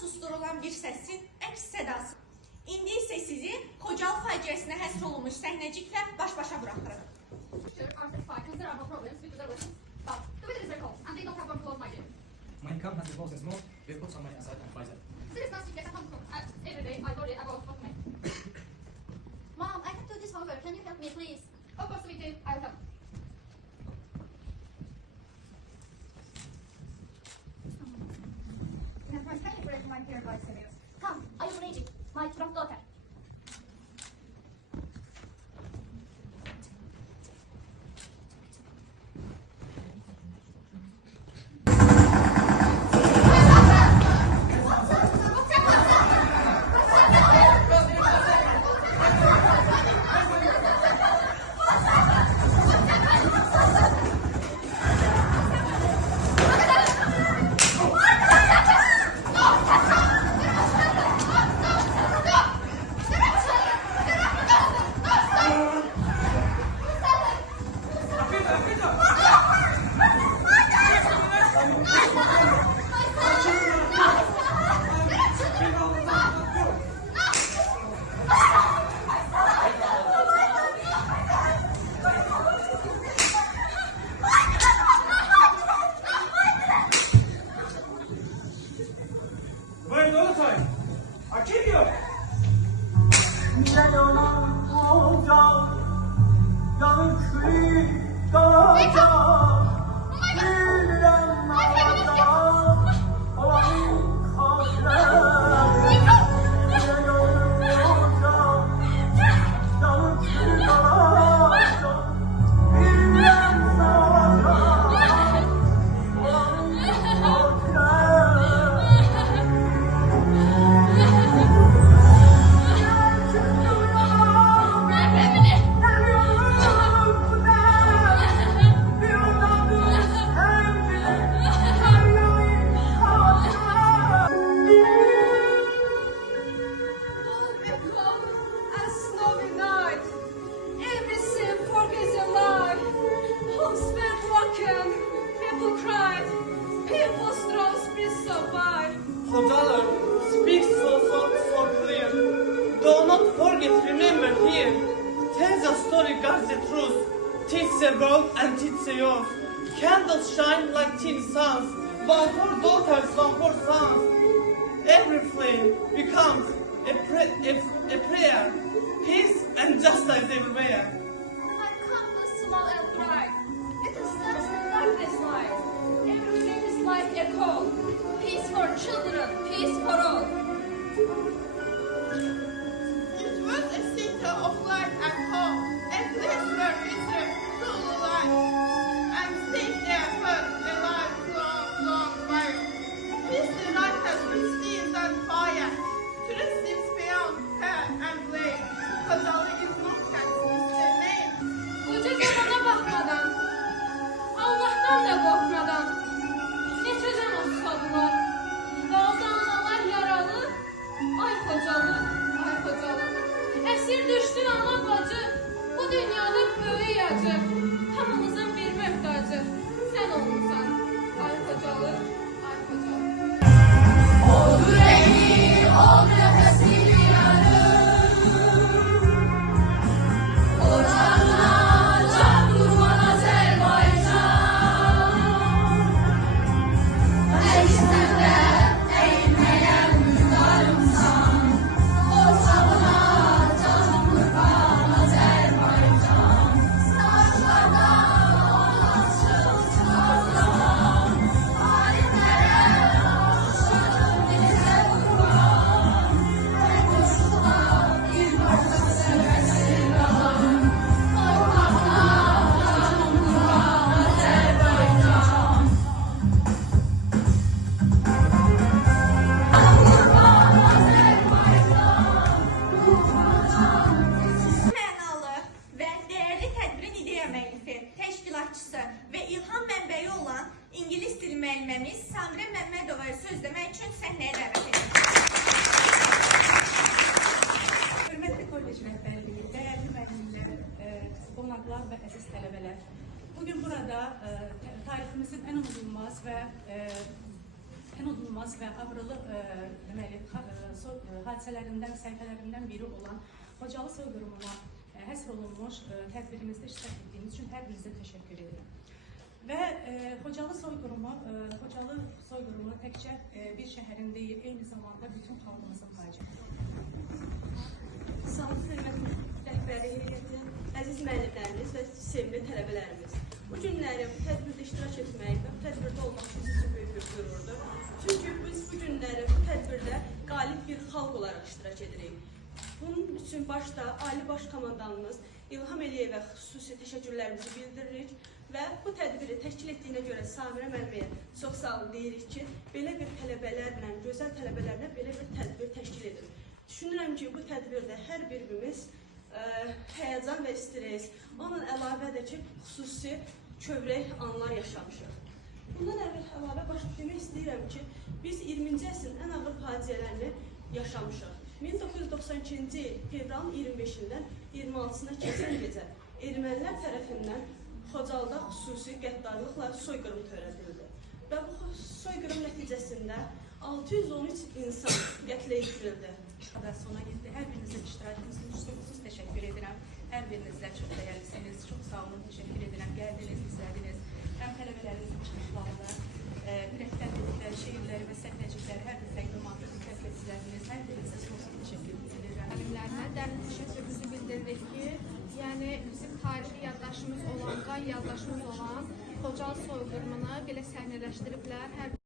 susturulan bir səsin əks sədası. İndi isə sizi Xocalı faciəsinə həsr olunmuş səhnəciklə baş-başa buraxırıq. My income has evolved as more. We've put some money aside and buy them. Every day I worry about what my... Mom, I can do this homework. Can you help me, please? Of course, sweetie, I'll help. Can you break my hair by serious? Come, are you ready? My Trump daughter. Wait, no time. I kill you. Hodalar, speak so clear. Do not forget, remember here. Tell the story, guard the truth. Teach the world and teach the youth. Candles shine like teen suns. One for daughters, one for sons. Every flame becomes a prayer. Peace and justice everywhere. My cup is small and bright. It is such a darkness light. Everything is like a call. Peace for children, peace for all. It was a center of light and hope, a place where Israel full life, and stayed there for a long while. Peace the light has received and fire, to receive beyond hair and blade, Kocaeli is not is the name. Koca zamana bakmadan, Allah'tan da korkmadan, neçə zaman susadılar. Bazı analar yaralı, ay Xocalı, ay Xocalı. Əsir düşdün ana bacı, bu dünyanın böyük acı, hamımızın bir möhtacı, sən olmuşsan, ay Xocalı, ay Xocalı. Oldu rengi, oldu nefesli yarı. Ocağına can kurban Azerbaycan. Eşinden de eğilmeyen müzdarımsan. Ocağına can kurban Azerbaycan. Savaşlarda dolaşıp çıkarsan. Hainlere karşı bize kurban. Her koşulda bir başka sevesinden. Torpağına can kurban Azerbaycan. Mənalı və dəyərli tədbirin ideya müəllifi, təşkilatçısı və ilham mənbəyi olan ingilis dili müəlliməmiz Samirə Məmmədovaya söz demək üçün səhnəyə dəvət edirik. Hörmətli kollec rəhbərliyi, dəyərli müəllimlər, qonaqlar və əziz tələbələr. Bugün burada tariximizin ən unudulmaz və unutulmaz və ağrılı deməli hadisələrindən, səhifələrindən biri olan Xocalı soyqırımına həsr olunmuş tədbirimizdə iştirak etdiyiniz üçün hər birinizə təşəkkür edirəm. Və Xocalı soyqırımı təkcə bir şəhərin deyil, eyni zamanda bütün xalqımızın faciəsi. Sağlık Hürmətli rəhbəri heyəti, əziz müəllimlərimiz və sevimli tələbələrimiz. Bu günləri bu tədbirdə iştirak etmək və bu tədbirdə olmaq bizim üçün böyük bir qürurdur. Çünki biz bu günləri bu tədbirdə qalib bir xalq olaraq iştirak edirik. Bunun üçün başda Ali Baş Komandanımız İlham Əliyevə xüsusi təşəkkürlərimizi bildiririk və bu tədbiri təşkil etdiyinə görə Samirə müəlliməyə çox sağ olun deyirik ki, belə bir tələbələrlə, gözəl tələbələrlə belə bir tədbir təşkil edir. Düşünürəm ki, bu tədbirdə hər birimiz həyəcan və stres, onunla əlavə də ki, xüsusi kövrək anlar yaşamışıq. Bundan əlavə başqa demək istəyirəm ki, biz 20-ci əsrin ən ağır faciələrini yaşamışıq. 1992-ci il fevralın 25-dən 26-sına keçən gecə ermənilər tərəfindən Xocalıda xüsusi qəddarlıqla soyqırım törədildi. Və bu soyqırım nəticəsində 613 insan qətlə yetirildi. Və sona getdi. Hər birinizə iştirakınız üçün sonsuz təşəkkür edirəm. Hər birinizlə çox dəyərlisiniz. Çox sağ olun, təşəkkür edirəm. Gəldiniz, izlədiniz. Həm tələbələrimizin çıxışlarını, ürəkdən dedikləri şeirləri və səhnəcikləri hər bir təqdimatı diqqətlə izlədiniz. Hər birinizə sonsuz təşəkkür edirəm. Müəllimlərinə dərin təşəkkürümüzü bildiririk ki, yəni bizim tarixi yaddaşımız olan, qan yaddaşımız olan Xocalı soyqırımını belə səhnələşdiriblər.